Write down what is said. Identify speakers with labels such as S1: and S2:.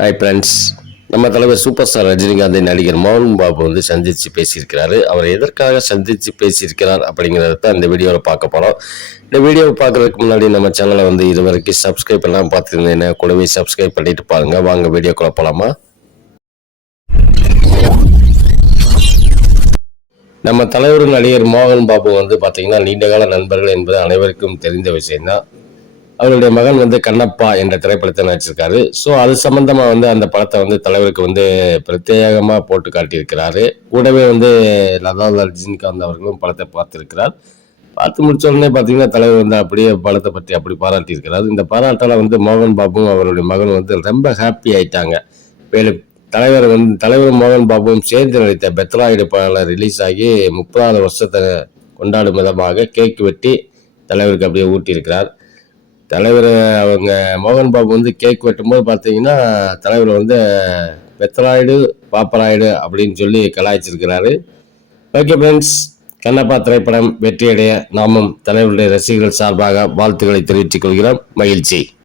S1: Hi friends நம்ம தலைவர் super star ரஜினிகாந்தை நடிகர் மோகன் பாபு வந்து சந்தித்து பேசியிருக்கிறாரு. அவர் எதற்காக சந்தித்து பேசியிருக்கிறார் அப்படிங்கிறத தான் இந்த வீடியோவில் பார்க்க போகிறோம் இந்த வீடியோவை பார்க்குறதுக்கு முன்னாடி நம்ம சேனலை வந்து இது வரைக்கும் சப்ஸ்கிரைப் எல்லாம் பார்த்துருந்தேன்னா கூடவே சப்ஸ்கிரைப் பண்ணிட்டு பாருங்க. வாங்க வீடியோக்குள்ள போகலாமா நம்ம தலைவர் நடிகர் மோகன் பாபு வந்து பார்த்தீங்கன்னா நீண்டகால நண்பர்கள் என்பது அனைவருக்கும் தெரிந்த விஷயம்தான். அவருடைய மகன் வந்து கண்ணப்பா என்ற திரைப்படத்தை நடிச்சிருக்காரு. ஸோ அது சம்பந்தமா வந்து அந்த படத்தை வந்து தலைவருக்கு வந்து பிரத்யேகமா போட்டு காட்டியிருக்கிறாரு. கூடவே வந்து லதா ரஜினிகாந்த் அவர்களும் படத்தை பார்த்திருக்கிறார். பார்த்து முடிச்ச உடனே பார்த்தீங்கன்னா தலைவர் வந்து அப்படியே படத்தை பற்றி அப்படி பாராட்டியிருக்கிறார். இந்த பாராட்டால வந்து மோகன் பாபுவும் அவருடைய மகன் வந்து ரொம்ப ஹாப்பி ஆயிட்டாங்க. மேலும் தலைவர் வந்து தலைவர் மோகன் பாபுவும் சேர்ந்து நடித்த பெத்ராயிடு படம் ரிலீஸ் ஆகி முப்பதாவது வருஷத்தை கொண்டாடும் விதமாக கேக் வெட்டி தலைவருக்கு அப்படியே ஊட்டியிருக்கிறார். தலைவர் அவங்க மோகன் பாபு வந்து கேக் வெட்டும்போது பார்த்தீங்கன்னா தலைவர் வந்து பெத்தராய்டு பாப்பராய்டு அப்படின்னு சொல்லி கலாய்ச்சிருக்கிறாரு. ஓகே ஃப்ரெண்ட்ஸ் கண்ணப்பா திரைப்படம் வெற்றியடைய நாமும் தலைவருடைய ரசிகர்கள் சார்பாக வாழ்த்துக்களை தெரிவித்துக் கொள்கிறோம். மகிழ்ச்சி.